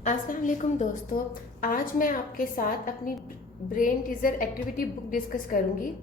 अस्सलाम वालेकुम दोस्तों। आज मैं आपके साथ अपनी brain teaser activity book discuss करूंगी।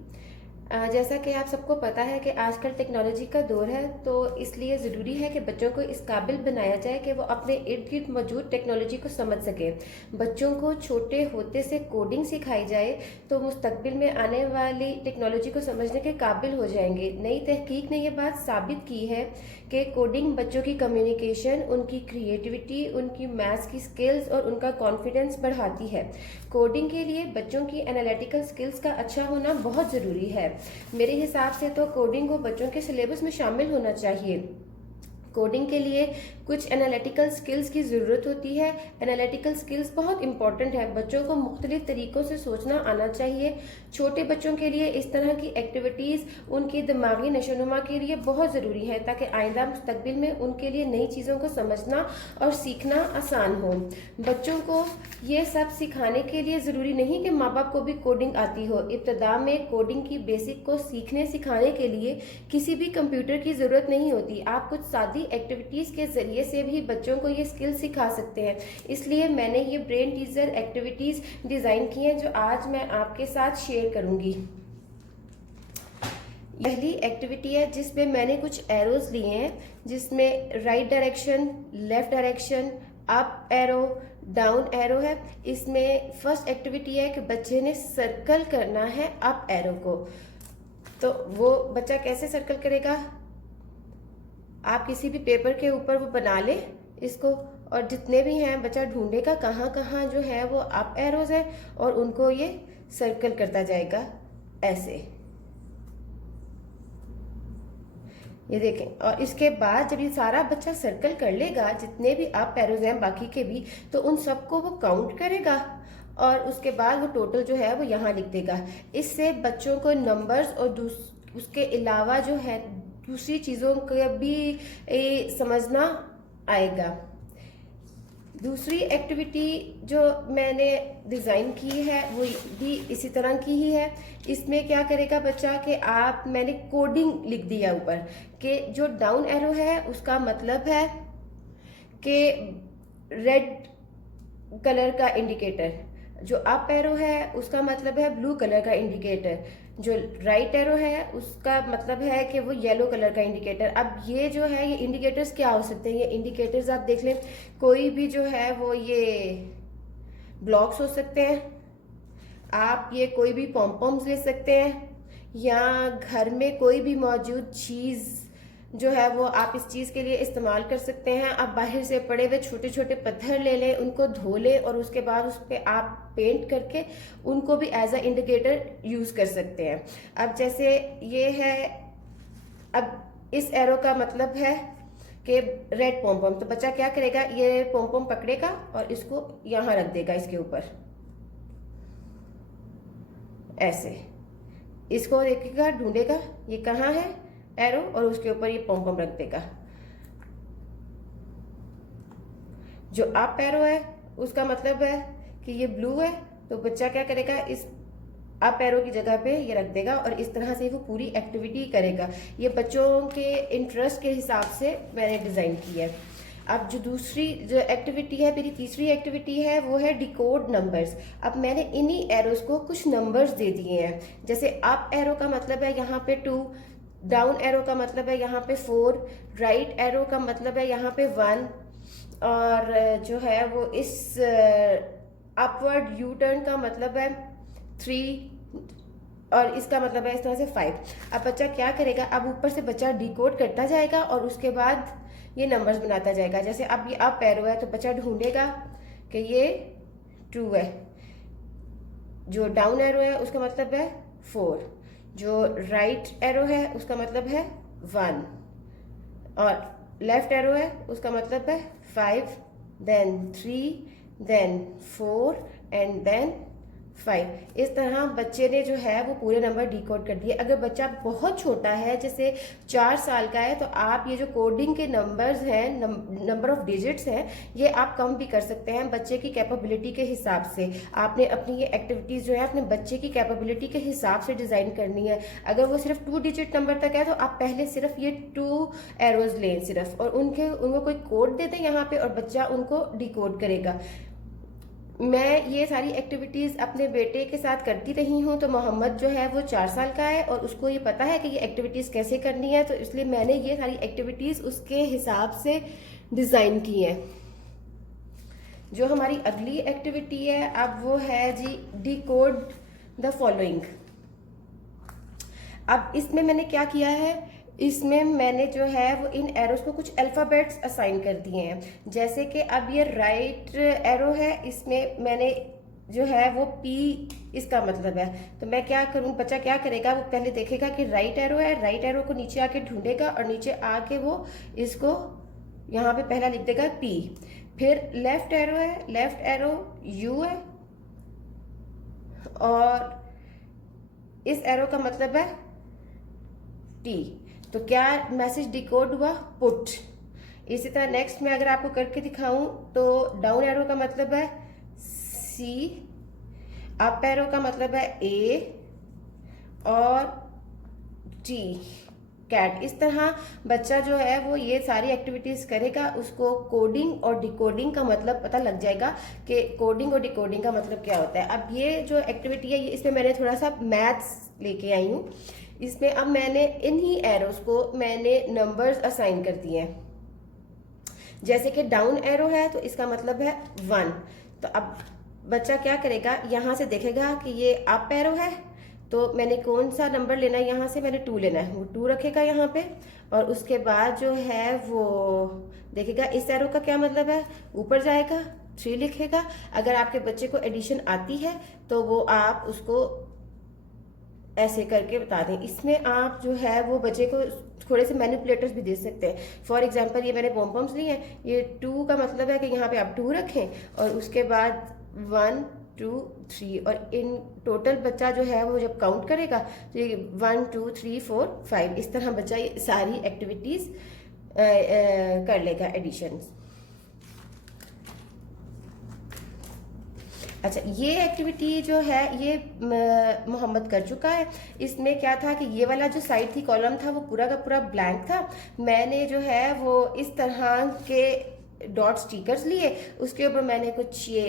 जैसा कि आप सबको पता है कि आजकल टेक्नोलॉजी का दौर है, तो इसलिए ज़रूरी है कि बच्चों को इस काबिल बनाया जाए कि वो अपने इर्द गिर्द मौजूद टेक्नोलॉजी को समझ सके। बच्चों को छोटे होते से कोडिंग सिखाई जाए तो मुस्तकबिल में आने वाली टेक्नोलॉजी को समझने के काबिल हो जाएंगे। नई तहकीक ने यह बात साबित की है कि कोडिंग बच्चों की कम्युनिकेशन, उनकी क्रिएटिविटी, उनकी मैथ्स की स्किल्स और उनका कॉन्फिडेंस बढ़ाती है। कोडिंग के लिए बच्चों की एनालिटिकल स्किल्स का अच्छा होना बहुत ज़रूरी है। मेरे हिसाब से तो कोडिंग को बच्चों के सिलेबस में शामिल होना चाहिए। कोडिंग के लिए कुछ एनालिटिकल स्किल्स की ज़रूरत होती है। एनालिटिकल स्किल्स बहुत इंपॉर्टेंट है। बच्चों को मुख्तलिफ तरीक़ों से सोचना आना चाहिए। छोटे बच्चों के लिए इस तरह की एक्टिविटीज़ उनकी दिमागी नशोनुमा के लिए बहुत ज़रूरी है, ताकि आइंदा मुस्तकबिल में उनके लिए नई चीज़ों को समझना और सीखना आसान हो। बच्चों को ये सब सिखाने के लिए ज़रूरी नहीं कि माँ बाप को भी कोडिंग आती हो। इब्तदा में कोडिंग की बेसिक को सीखने सिखाने के लिए किसी भी कंप्यूटर की ज़रूरत नहीं होती। आप कुछ सादी एक्टिविटीज़ के ज़रिए से भी बच्चों को ये स्किल सिखा सकते हैं। इसलिए मैंने ये ब्रेन टीजर एक्टिविटीज़ डिज़ाइन की हैं, जो आज मैं आपके साथ शेयर करूँगी। पहली एक्टिविटी है जिसमें मैंने कुछ एरोज लिए हैं, जिसमें right direction, left direction, up arrow, down arrow है। इसमें फर्स्ट एक्टिविटी है कि बच्चे ने सर्कल करना है अप एरो को। तो वो बच्चा कैसे सर्कल करेगा? आप किसी भी पेपर के ऊपर वो बना ले इसको, और जितने भी हैं बच्चा ढूंढेगा कहाँ कहाँ जो है वो अप एरोज है, और उनको ये सर्कल करता जाएगा ऐसे। ये देखें। और इसके बाद जब ये सारा बच्चा सर्कल कर लेगा, जितने भी अप एरोज हैं बाकी के भी, तो उन सबको वो काउंट करेगा और उसके बाद वो टोटल जो है वो यहाँ लिख देगा। इससे बच्चों को नंबर्स और उसके अलावा जो है दूसरी चीज़ों का भी समझना आएगा। दूसरी एक्टिविटी जो मैंने डिज़ाइन की है वो भी इसी तरह की ही है। इसमें क्या करेगा बच्चा कि मैंने कोडिंग लिख दिया ऊपर, कि जो डाउन एरो है उसका मतलब है कि रेड कलर का इंडिकेटर, जो अप एरो है उसका मतलब है ब्लू कलर का इंडिकेटर, जो राइट एरो है उसका मतलब है कि वो येलो कलर का इंडिकेटर। अब ये जो है ये इंडिकेटर्स क्या हो सकते हैं? ये इंडिकेटर्स आप देख लें, कोई भी जो है वो ये ब्लॉक्स हो सकते हैं, आप ये कोई भी पॉम्पम्स ले सकते हैं, या घर में कोई भी मौजूद चीज़ जो है वो आप इस चीज़ के लिए इस्तेमाल कर सकते हैं। आप बाहर से पड़े हुए छोटे छोटे पत्थर ले लें, उनको धो लें और उसके बाद उस पर आप पेंट करके उनको भी एज अ इंडिकेटर यूज़ कर सकते हैं। अब जैसे ये है, अब इस एरो का मतलब है कि रेड पॉम्पम, तो बच्चा क्या करेगा, ये पॉम्पम पकड़ेगा और इसको यहाँ रख देगा इसके ऊपर ऐसे। इसको देखेगा, ढूंढेगा ये कहाँ है एरो, और उसके ऊपर ये पॉम रख देगा। जो अप एरो है उसका मतलब है कि ये ब्लू है, तो बच्चा क्या करेगा, इस अप एरो की जगह पे ये रख देगा और इस तरह से वो पूरी एक्टिविटी करेगा। ये बच्चों के इंटरेस्ट के हिसाब से मैंने डिज़ाइन की है। अब जो दूसरी जो एक्टिविटी है, मेरी तीसरी एक्टिविटी है, वो है डिकोड नंबर्स। अब मैंने इन्हीं एरोज को कुछ नंबर्स दे दिए हैं। जैसे अप एरो का मतलब है यहाँ पे 2, डाउन एरो का मतलब है यहाँ पे 4, राइट एरो का मतलब है यहाँ पे 1, और जो है वो इस अपवर्ड यू टर्न का मतलब है 3, और इसका मतलब है इस तरह से 5। अब बच्चा क्या करेगा, अब ऊपर से बच्चा डिकोड करता जाएगा और उसके बाद ये नंबर्स बनाता जाएगा। जैसे अब ये अप एरो है तो बच्चा ढूंढेगा कि ये 2 है, जो डाउन एरो है उसका मतलब है 4, जो राइट एरो है उसका मतलब है 1, और लेफ्ट एरो है उसका मतलब है 5, देन 3, देन 4 एंड देन 5। इस तरह बच्चे ने जो है वो पूरे नंबर डिकोड कर दिए। अगर बच्चा बहुत छोटा है, जैसे 4 साल का है, तो आप ये जो कोडिंग के नंबर्स हैं, नंबर ऑफ डिजिट्स हैं, ये आप कम भी कर सकते हैं बच्चे की कैपेबिलिटी के हिसाब से। आपने अपनी ये एक्टिविटीज़ जो है अपने बच्चे की कैपेबिलिटी के हिसाब से डिज़ाइन करनी है। अगर वो सिर्फ 2 डिजिट नंबर तक है तो आप पहले सिर्फ ये 2 एरोज लें सिर्फ, और उनको कोई कोड दे दें यहाँ पे, और बच्चा उनको डिकोड करेगा। मैं ये सारी एक्टिविटीज़ अपने बेटे के साथ करती रही हूँ। तो मोहम्मद जो है वो 4 साल का है और उसको ये पता है कि ये एक्टिविटीज़ कैसे करनी है, तो इसलिए मैंने ये सारी एक्टिविटीज़ उसके हिसाब से डिज़ाइन की हैं। जो हमारी अगली एक्टिविटी है अब वो है जी डिकोड द फॉलोइंग। अब इसमें मैंने क्या किया है, इसमें मैंने जो है वो इन एरोस को कुछ अल्फ़ाबेट्स असाइन कर दिए हैं। जैसे कि अब ये राइट एरो है, इसमें मैंने जो है वो पी इसका मतलब है। तो मैं क्या करूँ, बच्चा क्या करेगा, वो पहले देखेगा कि राइट एरो है, राइट एरो को नीचे आके ढूंढेगा और नीचे आके वो इसको यहाँ पे पहला लिख देगा पी। फिर लेफ्ट एरो है, लेफ्ट एरो यू है, और इस एरो का मतलब है टी। तो क्या मैसेज डिकोड हुआ, पुट। इसी तरह नेक्स्ट में अगर आपको करके दिखाऊं तो डाउन एरो का मतलब है सी, अप एरो का मतलब है ए, और टी कैट। इस तरह बच्चा जो है वो ये सारी एक्टिविटीज करेगा, उसको कोडिंग और डिकोडिंग का मतलब पता लग जाएगा कि कोडिंग और डिकोडिंग का मतलब क्या होता है। अब ये जो एक्टिविटी है, ये इसमें मैंने थोड़ा सा मैथ्स लेके आई हूँ। इसमें अब मैंने इन्हीं एरोस को मैंने नंबर्स असाइन कर दिए हैं। जैसे कि डाउन एरो है तो इसका मतलब है 1। तो अब बच्चा क्या करेगा, यहाँ से देखेगा कि ये अप एरो है, तो मैंने कौन सा नंबर लेना है, यहाँ से मैंने 2 लेना है, वो 2 रखेगा यहाँ पे। और उसके बाद जो है वो देखेगा इस एरो का क्या मतलब है, ऊपर जाएगा 3 लिखेगा। अगर आपके बच्चे को एडिशन आती है तो वो आप उसको ऐसे करके बता दें। इसमें आप जो है वो बच्चे को थोड़े से मैनिपुलेटर्स भी दे सकते हैं। फॉर एग्जांपल ये मैंने पॉम पॉम्स लिए हैं, ये 2 का मतलब है कि यहाँ पे आप 2 रखें, और उसके बाद 1 2 3, और इन टोटल बच्चा जो है वो जब काउंट करेगा तो ये 1 2 3 4 5, इस तरह बच्चा ये सारी एक्टिविटीज कर लेगा, एडिशन। अच्छा, ये एक्टिविटी जो है ये मोहम्मद कर चुका है। इसमें क्या था कि ये वाला जो साइड थी, कॉलम था, वो पूरा का पूरा ब्लैंक था। मैंने जो है वो इस तरह के डॉट स्टिकर्स लिए, उसके ऊपर मैंने कुछ ये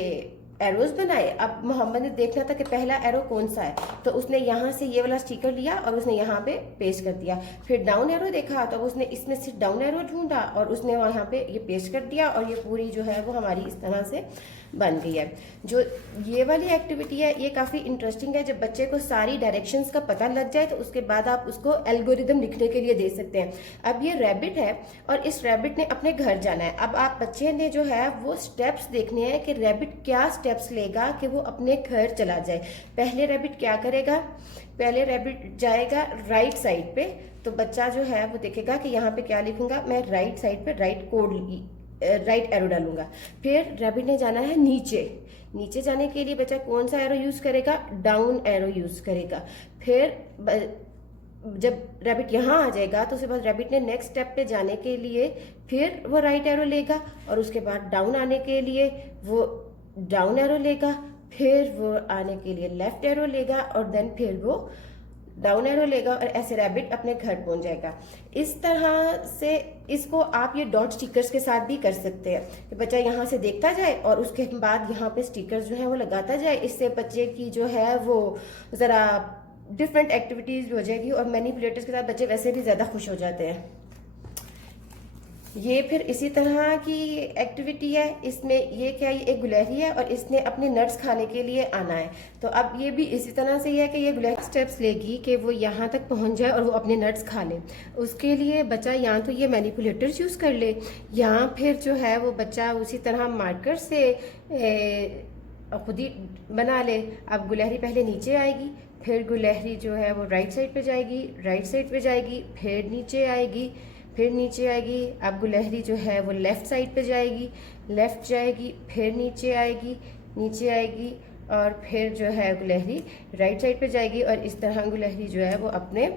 एरोज बनाए। अब मोहम्मद ने देखना था कि पहला एरो कौन सा है, तो उसने यहाँ से ये वाला स्टिकर लिया और उसने यहाँ पे पेस्ट कर दिया। फिर डाउन एरो देखा तो उसने इसमें से डाउन एरो ढूंढा और उसने यहाँ पे ये पेस्ट कर दिया, और ये पूरी जो है वो हमारी इस तरह से बन गई है। जो ये वाली एक्टिविटी है ये काफ़ी इंटरेस्टिंग है। जब बच्चे को सारी डायरेक्शंस का पता लग जाए तो उसके बाद आप उसको एल्गोरिदम लिखने के लिए दे सकते हैं। अब ये रैबिट है और इस रैबिट ने अपने घर जाना है। अब आप बच्चे ने जो है वो स्टेप्स देखने हैं कि रैबिट क्या स्टेप्स लेगा कि वो अपने घर चला जाए। पहले रैबिट क्या करेगा, पहले रैबिट जाएगा राइट साइड पे। तो बच्चा जो है वो देखेगा कि यहाँ पे क्या लिखूंगा, मैं राइट साइड पे राइट एरो डालूंगा। फिर रैबिट ने जाना है नीचे। नीचे जाने के लिए बच्चा कौन सा एरो यूज करेगा, डाउन एरो यूज करेगा। फिर जब रैबिट यहाँ आ जाएगा तो उसके बाद रैबिट ने नेक्स्ट स्टेप पे जाने के लिए फिर वो राइट एरो लेगा, और उसके बाद डाउन आने के लिए वो डाउन एरो लेगा, फिर वो आने के लिए लेफ्ट एरो लेगा, और देन फिर वो डाउन एरो लेगा, और ऐसे रैबिट अपने घर पहुंच जाएगा। इस तरह से इसको आप ये डॉट स्टिकर्स के साथ भी कर सकते हैं कि बच्चा यहाँ से देखता जाए और उसके बाद यहाँ पे स्टिकर्स जो है वो लगाता जाए। इससे बच्चे की जो है वो ज़रा डिफरेंट एक्टिविटीज़ हो जाएगी, और मैनिपुलेटर्स के साथ बच्चे वैसे भी ज़्यादा खुश हो जाते हैं। ये फिर इसी तरह की एक्टिविटी है। इसमें ये क्या, ये एक गुलहरी है और इसने अपने नट्स खाने के लिए आना है। तो अब ये भी इसी तरह से है कि ये गुलहरी स्टेप्स लेगी कि वो यहाँ तक पहुँच जाए और वो अपने नट्स खा ले। उसके लिए बच्चा या तो ये मैनिपुलेटर्स यूज़ कर ले, या फिर जो है वो बच्चा उसी तरह मार्कर से खुद ही बना ले। अब गुलहरी पहले नीचे आएगी, फिर गुलहरी जो है वो राइट साइड पे जाएगी, राइट साइड पे जाएगी, फिर नीचे आएगी, फिर नीचे आएगी। अब गुलहरी जो है वो लेफ़्ट साइड पे जाएगी, लेफ़्ट जाएगी, फिर नीचे आएगी, नीचे आएगी, और फिर जो है गुलहरी राइट साइड पे जाएगी और इस तरह गुलहरी जो है वो अपने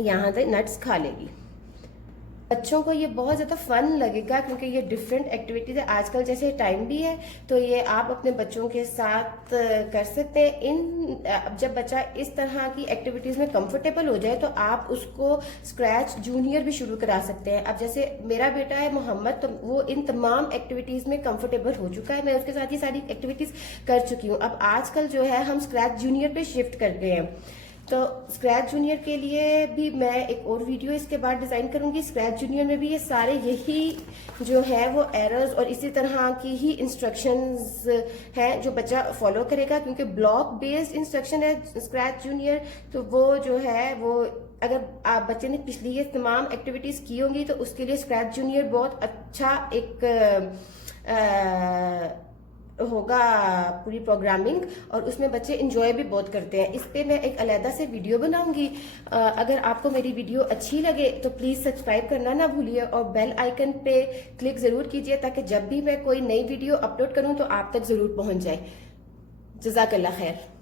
यहाँ से नट्स खा लेगी। बच्चों को ये बहुत ज़्यादा फन लगेगा क्योंकि ये डिफरेंट एक्टिविटीज़ है। आजकल जैसे टाइम भी है तो ये आप अपने बच्चों के साथ कर सकते हैं। जब बच्चा इस तरह की एक्टिविटीज़ में कंफर्टेबल हो जाए तो आप उसको स्क्रैच जूनियर भी शुरू करा सकते हैं। अब जैसे मेरा बेटा है मोहम्मद, तो वो इन तमाम एक्टिविटीज़ में कंफर्टेबल हो चुका है, मैं उसके साथ ये सारी एक्टिविटीज़ कर चुकी हूँ। अब आजकल जो है हम स्क्रैच जूनियर पे शिफ्ट कर गए हैं, तो स्क्रैच जूनियर के लिए भी मैं एक और वीडियो इसके बाद डिज़ाइन करूंगी। स्क्रैच जूनियर में भी ये सारे यही जो है वो एरर्स और इसी तरह की ही इंस्ट्रक्शंस हैं जो बच्चा फॉलो करेगा, क्योंकि ब्लॉक बेस्ड इंस्ट्रक्शन है स्क्रैच जूनियर। तो वो जो है वो अगर आप बच्चे ने पिछली ये तमाम एक्टिविटीज़ की होंगी तो उसके लिए स्क्रैच जूनियर बहुत अच्छा एक होगा पूरी प्रोग्रामिंग, और उसमें बच्चे इंजॉय भी बहुत करते हैं। इस पे मैं एक अलहदा से वीडियो बनाऊंगी। अगर आपको मेरी वीडियो अच्छी लगे तो प्लीज़ सब्सक्राइब करना ना भूलिए और बेल आइकन पे क्लिक ज़रूर कीजिए ताकि जब भी मैं कोई नई वीडियो अपलोड करूं तो आप तक ज़रूर पहुंच जाए। जज़ाकल्लाह खैर।